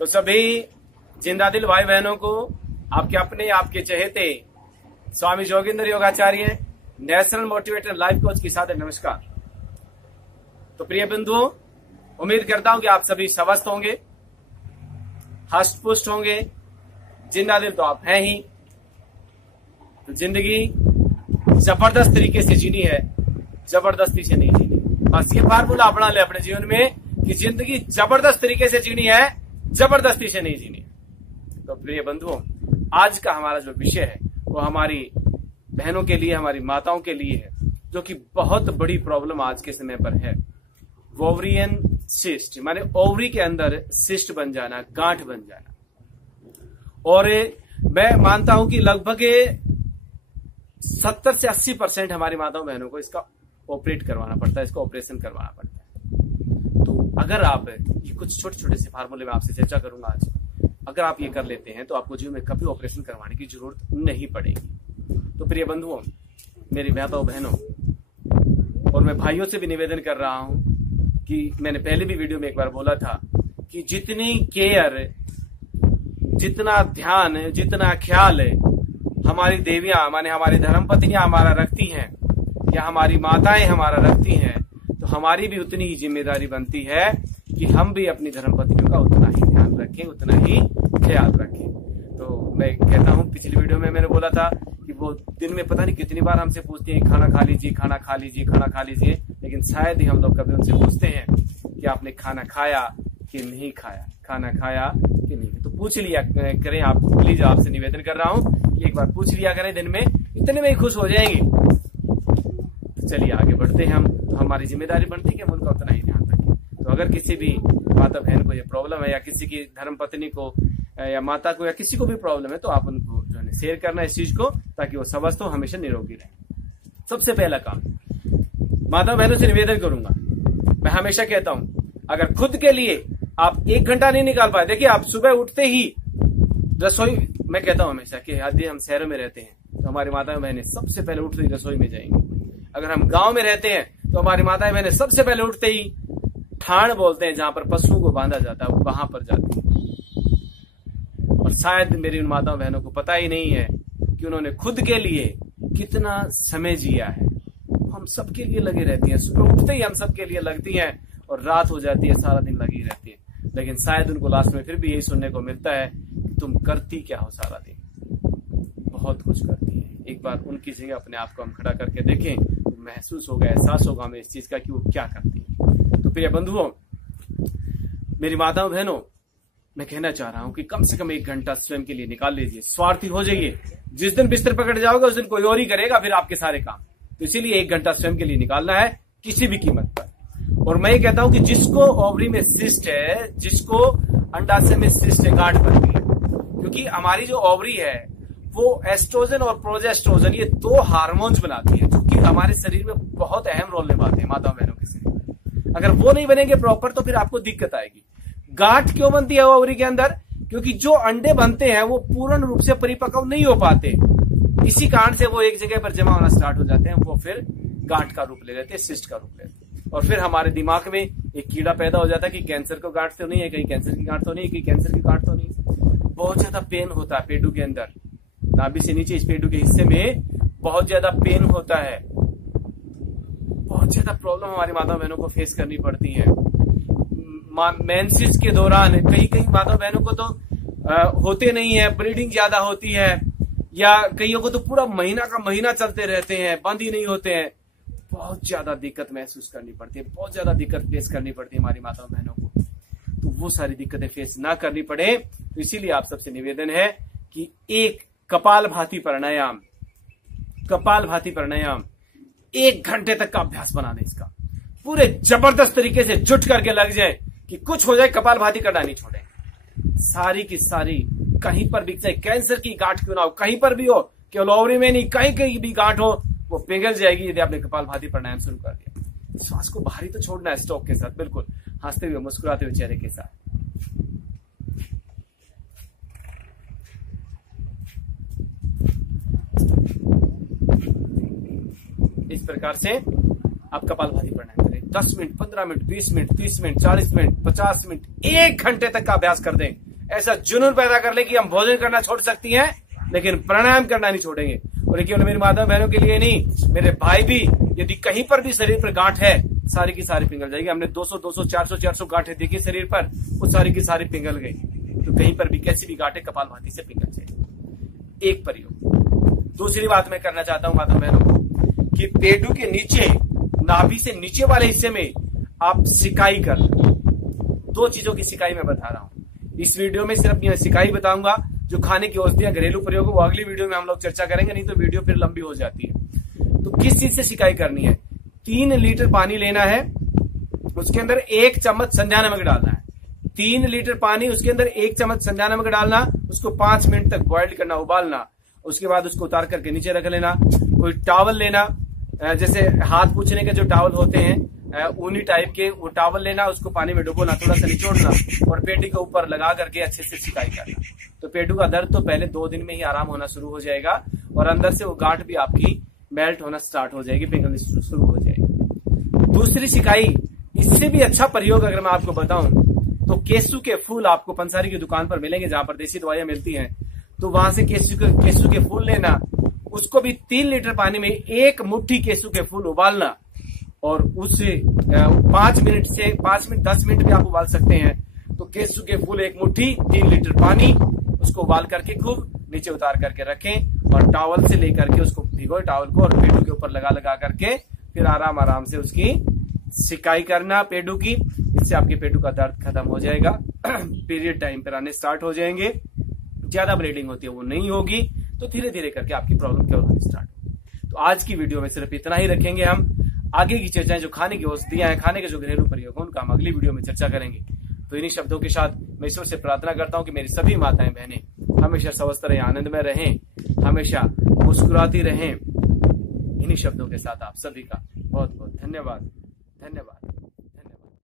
तो सभी जिंदा दिल भाई बहनों को आपके अपने आपके चहेते स्वामी जोगिंदर योगाचार्य नेशनल मोटिवेटर लाइफ कोच की सादर नमस्कार। तो प्रिय बंधुओं, उम्मीद करता हूं कि आप सभी स्वस्थ होंगे, हष्ट पुष्ट होंगे। जिंदा दिल तो आप हैं ही। तो जिंदगी जबरदस्त तरीके से जीनी है, जबरदस्ती से नहीं जीनी। बस ये फार्मूला अपना ले अपने जीवन में कि जिंदगी जबरदस्त तरीके से जीनी है, जबरदस्ती से नहीं जीनी। तो प्रिय बंधुओं, आज का हमारा जो विषय है वो हमारी बहनों के लिए, हमारी माताओं के लिए है, जो कि बहुत बड़ी प्रॉब्लम आज के समय पर है। ओवरियन सिस्ट, माने ओवरी के अंदर सिस्ट बन जाना, गांठ बन जाना। और मैं मानता हूं कि लगभग 70 से 80% हमारी माताओं बहनों को इसका ऑपरेट करवाना पड़ता है, इसका ऑपरेशन करवाना पड़ता है। तो अगर आप ये कुछ छोटे छोटे से फार्मूले में आपसे चर्चा करूंगा आज, अगर आप ये कर लेते हैं तो आपको जीवन में कभी ऑपरेशन करवाने की जरूरत नहीं पड़ेगी। तो प्रिय बंधुओं, मेरी माताओं बहनों और मैं भाइयों से भी निवेदन कर रहा हूं कि मैंने पहले भी वीडियो में एक बार बोला था कि जितनी केयर, जितना ध्यान, जितना ख्याल हमारी देवियां माने हमारी धर्मपत्नियां हमारा रखती हैं या हमारी माताएं हमारा रखती हैं, तो हमारी भी उतनी ही जिम्मेदारी बनती है कि हम भी अपनी धर्मपत्नियों का उतना ही ध्यान रखें, उतना ही ख्याल रखें। तो मैं कहता हूं, पिछली वीडियो में मैंने बोला था कि वो दिन में पता नहीं कितनी बार हमसे पूछती हैं खाना खा लीजिए, खाना खा लीजिए, खाना खा लीजिए, लेकिन शायद ही हम लोग कभी उनसे पूछते हैं कि आपने खाना खाया कि नहीं खाया, खाना खाया कि नहीं। तो पूछ लिया करें, आप प्लीज, आपसे निवेदन कर रहा हूं कि एक बार पूछ लिया करें दिन में, इतने में ही खुश हो जाएंगे। तो चलिए आगे बढ़ते हैं हम। तो हमारी जिम्मेदारी बनती है कि हम उनका उतना ही ध्यान रखें। तो अगर किसी भी माता बहन को ये प्रॉब्लम है या किसी की धर्मपत्नी को या माता को या किसी को भी प्रॉब्लम है, तो आप उनको जो है शेयर करना इस चीज को, ताकि वो स्वस्थ हो, हमेशा निरोगी रहे। सबसे पहला काम माता बहनों से निवेदन करूंगा, मैं हमेशा कहता हूं, अगर खुद के लिए आप 1 घंटा नहीं निकाल पाए, देखिए आप सुबह उठते ही रसोई, मैं कहता हूं हमेशा कि यदि हम शहरों में रहते हैं तो हमारी माताएं बहनें सबसे पहले उठते ही रसोई में जाएंगी। अगर हम गांव में रहते हैं तो हमारी माताएं बहनें सबसे पहले उठते ही ठाण बोलते हैं, जहां पर पशुओं को बांधा जाता है, वहां पर जाती है। और शायद मेरी उन माताओं बहनों को पता ही नहीं है कि उन्होंने खुद के लिए कितना समय जिया है। हम सबके लिए लगे रहती हैं, सुबह उठते ही हम सबके लिए लगती हैं और रात हो जाती है, सारा दिन लगी रहती है। लेकिन शायद उनको लास्ट में फिर भी यही सुनने को मिलता है कि तुम करती क्या हो सारा दिन। बहुत कुछ करती है। एक बार उनकी जगह अपने आप को हम खड़ा करके देखें तो महसूस होगा, एहसास होगा हमें इस चीज का कि वो क्या करती है। तो प्रिय बंधुओं, मेरी माताओं बहनों, मैं कहना चाह रहा हूं कि कम से कम 1 घंटा स्वयं के लिए निकाल लीजिए। स्वार्थी हो जाइए। जिस दिन बिस्तर पकड़ जाओगे उस दिन कोई और ही करेगा फिर आपके सारे काम। तो इसीलिए 1 घंटा स्वयं के लिए निकालना है, किसी भी कीमत पर। और मैं ये कहता हूं कि जिसको ओवरी में सिस्ट है, जिसको अंडाशय में सिस्ट है, गांठ बनती है, क्योंकि हमारी जो ओवरी है वो एस्ट्रोजन और प्रोजेस्ट्रोजन, ये 2 हार्मोन्स बनाती है, जो कि हमारे शरीर में बहुत अहम रोल निभाते हैं माताओं बहनों के शरीर में। अगर वो नहीं बनेंगे प्रॉपर तो फिर आपको दिक्कत आएगी। गांठ क्यों बनती है ओवरी के अंदर? क्योंकि जो अंडे बनते हैं वो पूर्ण रूप से परिपक्व नहीं हो पाते। इसी कारण से वो एक जगह पर जमा होना स्टार्ट हो जाते हैं, वो फिर गांठ का रूप ले लेते हैं, सिस्ट का रूप लेते हैं। और फिर हमारे दिमाग में एक कीड़ा पैदा हो जाता है कि कैंसर को गांठ तो नहीं है, कहीं कैंसर की गांठ तो नहीं है, कहीं कैंसर की गांठ तो नहीं है। बहुत ज्यादा पेन होता है पेटू के अंदर, नाभि से नीचे इस पेटू के हिस्से में बहुत ज्यादा पेन होता है। बहुत ज्यादा प्रॉब्लम हमारी माता बहनों को फेस करनी पड़ती है। मेंसेस के दौरान कई माता बहनों को तो होते नहीं है, ब्लीडिंग ज्यादा होती है, या कईयों को तो पूरा महीना का महीना चलते रहते हैं, बंद ही नहीं होते हैं। बहुत ज्यादा दिक्कत महसूस करनी पड़ती है, बहुत ज्यादा दिक्कत फेस करनी पड़ती है हमारी माताओं बहनों को। तो वो सारी दिक्कतें फेस ना करनी पड़े, तो इसीलिए आप सबसे निवेदन है कि एक कपालभाति प्राणायाम 1 घंटे तक का अभ्यास बनाने, इसका पूरे जबरदस्त तरीके से जुट करके लग जाए कि कुछ हो जाए, कपालभाति करना नहीं छोड़े। सारी की सारी, कहीं पर भी, चाहे कैंसर की गांठ क्यों ना हो, कहीं पर भी हो, केवल ओवरी में नहीं, कहीं भी गांठ हो, वो पिघल जाएगी यदि आपने कपालभाति प्राणायाम शुरू कर दिया। श्वास को बाहरी तो छोड़ना है स्टॉक के साथ, बिल्कुल हंसते हुए, मुस्कुराते हुए चेहरे के साथ। इस प्रकार से आप कपालभाति प्राणायाम करें। 10 minute, 15 minute, 20 minute, 30 minute, 40 minute, 50 minute, 1 घंटे तक का अभ्यास कर दें। ऐसा जुनून पैदा कर ले कि हम भोजन करना छोड़ सकती हैं लेकिन प्राणायाम करना नहीं छोड़ेंगे। और ये केवल मेरी माता बहनों के लिए नहीं, मेरे भाई भी, यदि कहीं पर भी शरीर पर गांठ है सारी की सारी पिघल जाएगी। हमने 200 400 गांठें देखी शरीर पर, वो सारी की सारी पिघल गई। तो कहीं पर भी कैसी भी गांठें कपालभाति से पिघल जाएगी। एक प्रयोग। दूसरी बात मैं करना चाहता हूं माता बहनों को कि पेटू के नीचे, नाभि से नीचे वाले हिस्से में आप सिकाई कर। 2 चीजों की सिकाई मैं बता रहा हूं इस वीडियो में। सिर्फ मैं सिकाई बताऊंगा, जो खाने की औषधियां घरेलू प्रयोग वो अगली वीडियो में हम लोग चर्चा करेंगे, नहीं तो वीडियो फिर लंबी हो जाती है। तो किस चीज से सिकाई करनी है? 3 लीटर पानी लेना है, उसके अंदर 1 चम्मच संध्या नमक डालना है। 3 लीटर पानी, उसके अंदर 1 चम्मच संध्या नमक डालना, उसको 5 मिनट तक बॉइल करना, उबालना। उसके बाद उसको उतार करके नीचे रख लेना। कोई टॉवल लेना, जैसे हाथ पोंछने के जो टॉवल होते हैं ऊनी टाइप के, वो टॉवल लेना, उसको पानी में डुबोना, थोड़ा सा निचोड़ना और पेटी के ऊपर लगा करके अच्छे से सिकाई करना। तो पेटू का दर्द तो पहले 2 दिन में ही आराम होना शुरू हो जाएगा और अंदर से वो गांठ भी आपकी मेल्ट होना स्टार्ट हो जाएगी, पिघलनी शुरू हो जाएगी। दूसरी सिकाई, इससे भी अच्छा प्रयोग अगर मैं आपको बताऊं तो केसू के फूल आपको पंसारी की दुकान पर मिलेंगे, जहां पर देसी दवाइयां मिलती हैं। तो वहां से केसू के फूल लेना, उसको भी 3 लीटर पानी में 1 मुट्ठी केसू के फूल उबालना और उससे 5 मिनट 10 मिनट भी आप उबाल सकते हैं। तो केसू के फूल 1 मुट्ठी, 3 लीटर पानी, उसको उबाल करके खूब नीचे उतार करके रखें और टॉवल से लेकर के उसको भिगोए टॉवल को और पेटू के ऊपर लगा करके फिर आराम से उसकी सिकाई करना पेटू की। इससे आपके पेटू का दर्द खत्म हो जाएगा। पीरियड टाइम पर आने स्टार्ट हो जाएंगे, ज्यादा ब्लीडिंग होती है वो नहीं होगी, तो धीरे धीरे करके आपकी प्रॉब्लम क्योर होनी स्टार्ट होगी। तो आज की वीडियो में सिर्फ इतना ही रखेंगे। हम आगे की चर्चाएं जो खाने की औषधियां हैं, खाने के जो घरेलू प्रयोग हैं, उनका हम अगली वीडियो में चर्चा करेंगे। तो इन्हीं शब्दों के साथ मैं ईश्वर से प्रार्थना करता हूं कि मेरी सभी माताएं बहनें हमेशा स्वस्थ रहें, आनंद में रहें, हमेशा मुस्कुराती रहें। इन्हीं शब्दों के साथ आप सभी का बहुत बहुत धन्यवाद।